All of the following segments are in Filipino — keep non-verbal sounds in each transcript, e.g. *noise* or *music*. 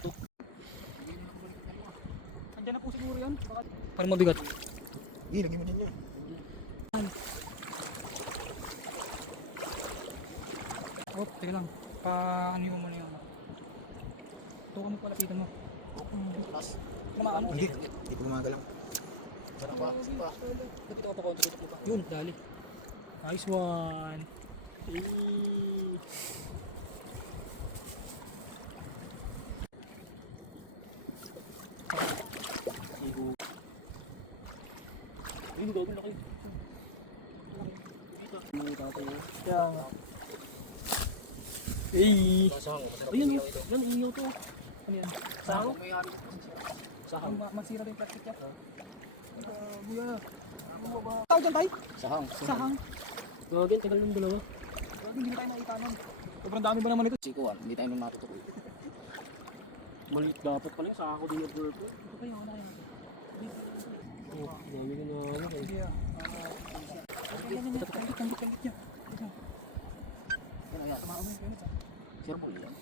to. Andiyan na po siguro yan. Baka- Parang mabigat. Hindi, lagyan mo dyan yan. Oh, teka lang. Pa ano mo muna yun. Tukan mo pala kita mo. Taas. Kumaan mo. Hindi, hindi ko gumagalaw. Sarap pa, sarap pa. Dito ka pa konti, dito pa. Yun, dali. Nice one. Ayun, gawin laki. Kaya nga. Eh. Masarap Ayun, oh. yan, iyaw to. Ano yan? Sahang? Sahang. Masira din plastic. Grabe ah. Tawag dyan tayo? Sahang. Sahang. Gagawin, tagal ng dalawa. Grabe, hindi na tayo maitanan. Sobrang dami ba naman ito? Sikuan, hindi tayo nung natutukoy. Maliit dapat pala yung sako din yung purple. Ito kayo, ano kaya? Oh, dami ko na ano. Sige. Kangkit, kangkit, kangkit, kangkit niya. Yan, yan. Tumaon mo yung kangkit ah. Sure po yan.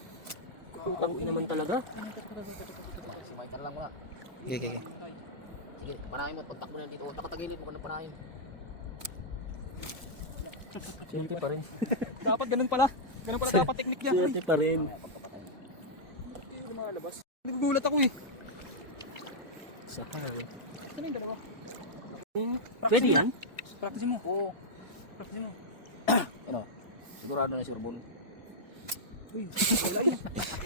Ang naman talaga. Si Mike lang muna. Sige, sige. Sige, panahin mo. Pagtak mo na dito. Takatagilid mo ka ng panahin. Siyempre pa rin. *laughs* Dapat ganun pala. Ganun pala dapat teknik niya. Siyempre pa rin. hindi ko lumalabas. Nagugulat ako eh. Saka. Saan yung dalawa? Pwede yan? Practice mo. Oo. Practice mo. *coughs* Ano? Sigurado na si Urbon. Uy, wala eh.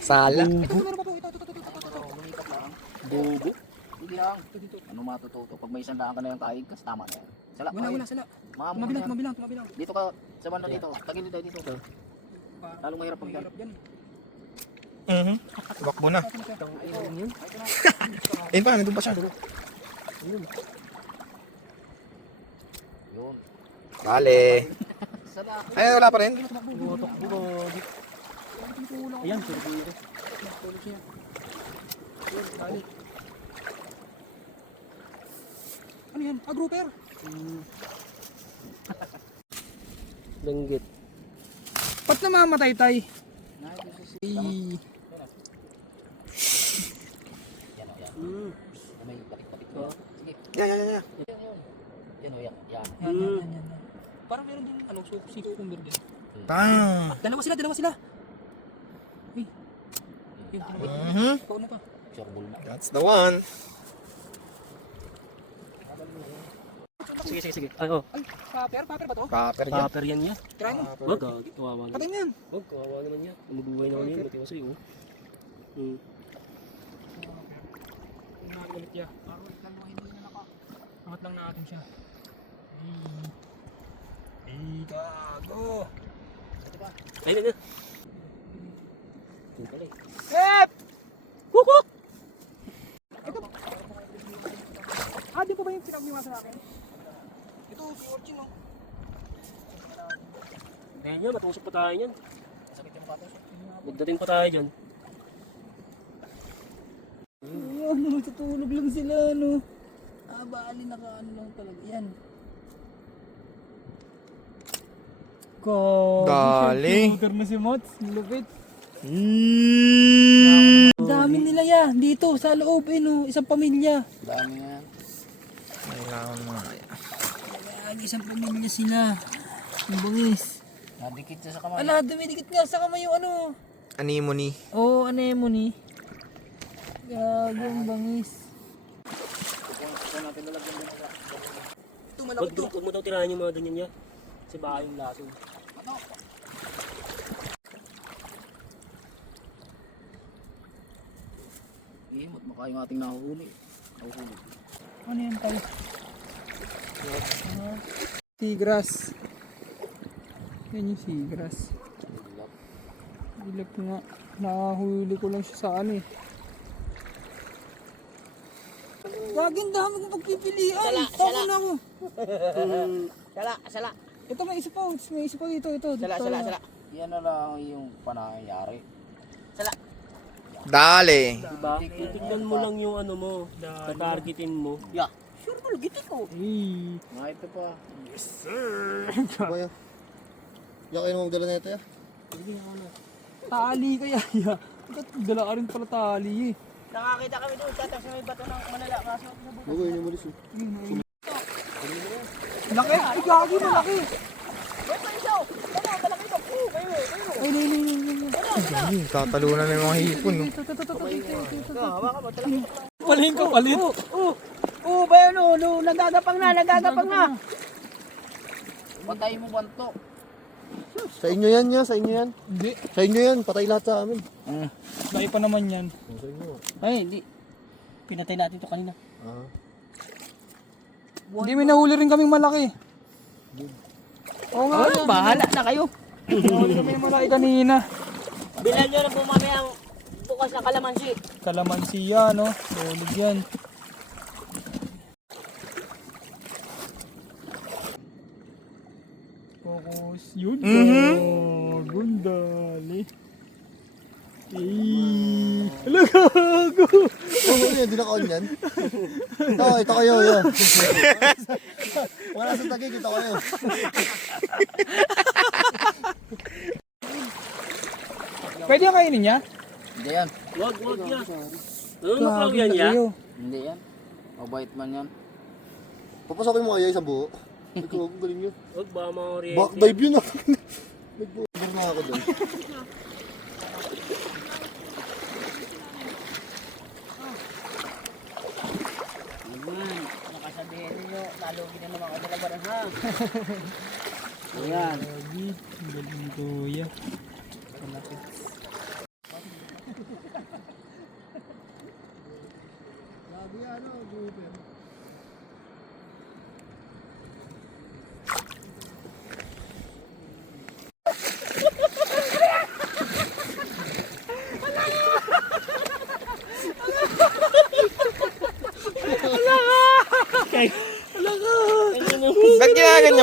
Sala. Ito, meron pa po. Ito, ito, ito, ito, ito, ito. Ano, lumipat lang. Bobo. Hindi lang. Ito dito. Ano matututo? Pag may isang daan ka na yung kaig, kasi tama na yan. Sala, Wala, wala, sala. Maamo na Tumabilang, yan. tumabilang, tumabilang. Dito ka, sa banda dito. Tagilid tayo dito. Lalong mahirap pag Mahirap yan. Mhm. Bakbo na. *laughs* Ayun pa, nandun pa siya. Bale. Ay, wala pa rin. Ayan, turbiro. Ano yan? Ah, grouper. Langgit. Ba't namamatay tay? Ay, Yan yan. Hmm. May batik-batik ko. Sige. Yeah, yeah, yeah. Yan. Yan yan. Yan. yan, yan, yan, yan. Parang meron din, ano, so, si cucumber din. Bang. Dalawa sila, dalawa sila. Uy, yun, Ay, Mhm. ikaw na pa. Sureball na. That's the one. Sige, sige, sige. Ay, oh. Ay, paper, paper ba to? Paper yan. Paper yan niya. Try mo. Wag. Kawawa Patay naman. mo yan. Wag, kawawa naman yan. Mabubuhay naman yun. Buti ko sa'yo. oh. Hmm. Niya. Parang lang naman hindi na naka. Angat lang natin siya. Ay. Ay, gago. Ayun na. Ito pala eh. Sep! Hukuk! Ito. Ah, di po ba yung pinagmiwasa natin? Ito, si Orchin, no? Dahil niya, matusok pa tayo niyan. Sakit yung patos. Magdating pa tayo dyan. Ayan, natutulog lang sila, no? Ah, bali nakaano lang talaga. Yan. Ko. Dali. Shooter na si Mots. Lupit. Eeeeee. Ang dami nila ya. Dito, sa loob, eh, no? Isang pamilya. Dami yan. Kailangan mga yan. Ayan, isang pamilya sila. Ang bangis. Nadikit sa kamay. Ala, dumidikit nga sa kamay yung ano. Anemone. Oo, oh, anemone. Gago, ang bangis. Mo na. Ito, Wag, wag mo daw tirahan yung mga ganyan niya. Kasi baka yung lason. Eh, mat maka yung ating nahuhuli. Nahuhuli. Ano yan tayo? Ah, Seagrass. Yan yung seagrass. Dilap. Bilap nga. Nakahuli ko lang siya sa ano eh. Gagin dami kong pagpipilian. Sala, sala. na ako. *laughs* Sala, sala. Ito may isa pa. May isa pa dito. Ito. Sala, dito. sala, sala. Yan na lang yung panayari. Sala. Dali. Diba? Titignan mo lang yung ano mo. Tatargetin mo. Ya. Sure tol, gitik ko. Hey. Nga ito pa. Kuya. Yan kayo magdala na ito ya. Tali kaya. ya. Dala ka rin pala tali eh. Nakakita kami doon sa tapos may bato ng Manala kaso nabutas. Huwag yun yung malis. Laki! Ay, gagi malaki! Ay, nay, nay, nay, nay, nay. Ay, tatalunan na yung mga hipon. No? Hawakan mo, talaga. Paling ka palit. Oo, oo, ba yan o, no, nagagapang na, nagagapang na. Patay mo banto. Sa inyo yan niya, sa inyo yan. Hindi. Sa inyo yan, patay lahat sa amin. Laki pa naman yan. Sa inyo. Ay, hindi. Pinatay natin ito kanina. Ah. Hindi, may nahuli rin kaming malaki. Oo nga. Oh, bahala na kayo. *laughs* Nahuli kami ng malaki kanina. Bilhan nyo na po mamaya ang bukas na kalamansi. Kalamansi yan, no? Solid yan. Focus. Yun. Mhm. Oh, gundali. Eh. Hala, gago. Oo, oh, yan, di naka-on yan. Ito, ito kayo, yan. Wala sa tagig, ito kayo. Pwede yung kainin niya? Hindi yan. Wag, wag yan. Nunok lang yan ya. Hindi yan. Mabait man yan. Papasokin mo kaya isang buo. Ikaw, ang galing yun. Wag ba mga oriente. Backdive yun ah. Nag-over na ako doon. Ayan, nakasabihin ninyo, lalo din ang mga kadalabaran ha. Ayan. Ang galing kuya. Malaki. Ba't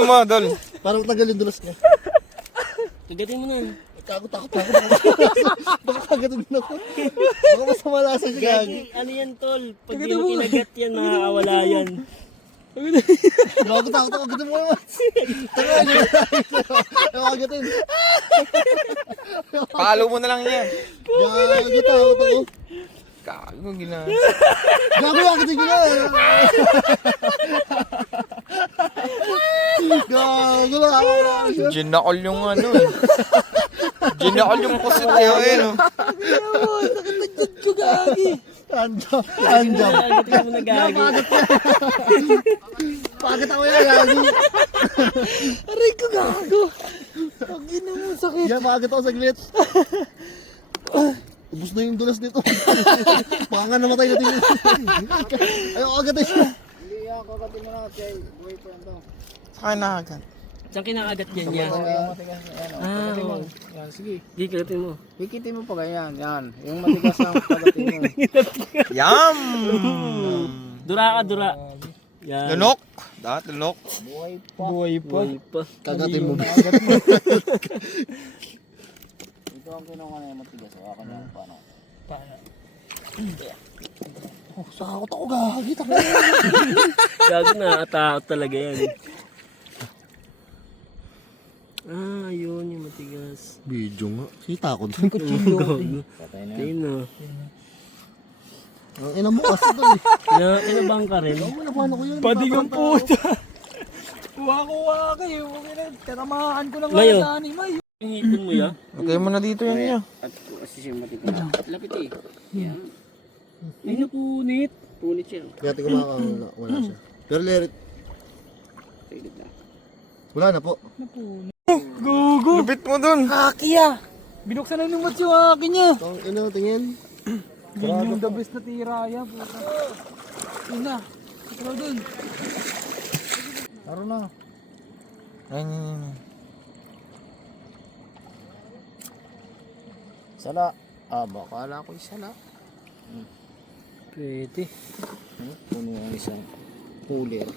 mo, Dol? Parang tagal yung dulas niya. Tagatin mo na. Takot, takot, takot. *laughs* Baka kagatin din ako. Baka masama lasa siya gagi. Ano yan tol? Pag di mo kinagat yan, makakawala yan. Bago takot ako, gatin mo naman. Tagal niya. Ayaw kagatin. Palo mo na lang yan. Gagi, takot ako. Gago, gina. Gago, kagatin ko na. Gago, siya. Ginakol yung ano eh. Ginakol yung pusit eh. oh, eh, no? Anjam, anjam. Tagatin mo na gagi. Pagat ako yan, gagi. Aray ko gago. Ang gina mo sakit. Yan, pagat ako saglit. Ubus na yung dulas nito. Baka nga namatay natin. Ayaw agad eh. Hindi yan. Kagatin mo na. Kaya buhay pa daw. Saka nakagat. Saan kinakagat yan? Yung matigas na yan. oh. Ah, oo. Yan, sige. Kagatin mo. Bikitin mo pa ganyan. Yan. Yung matigas ang kagatin mo. *laughs* Yum! Dura ka, dura. Yan. Lunok. Dapat lunok. Buhay pa. Buhay pa. Buhay pa. Kagatin mo. *laughs* Ito ang kinuha na yung matigas. Hawakan niya kung paano. Takot ako gagi. *laughs* Gago na, atakot talaga yan. Ah, yun yung matigas. Video nga. Sige, *laughs* takot. Gago. Patay na na. Ang ina mo kasi doon eh. Kina, kinabang ka rin. Wala paano ko yun. Pading ang puta. Kuha-kuha kayo. Tatamaan ko na nga sa anime. Yung hipon mo ya? Okay mo na dito yan niya. At kasi siya matigas. Lapit eh. Yan. Ay, napunit. Punit siya. Kaya tingnan ko wala, wala siya. Pero lerit. Tigit na. Wala na po. Gugo. Lupit mo dun. Haki ah. Binuksan na ng match yung haki niya. Ang ina, tingin. Yun yung the best na tira ya. Puta. Yun na. Ikaw dun. Taro na. Ayun, yun, yun, yun. Sala. Ah, bakala ko isala. Pwede. Hmm? Puno ang isang cooler.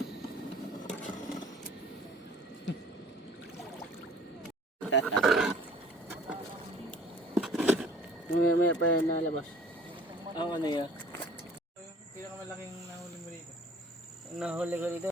Maya maya pa yan nalabas. Ang ano ya? Pinakamalaking nahuli mo dito. Nahuli ko dito.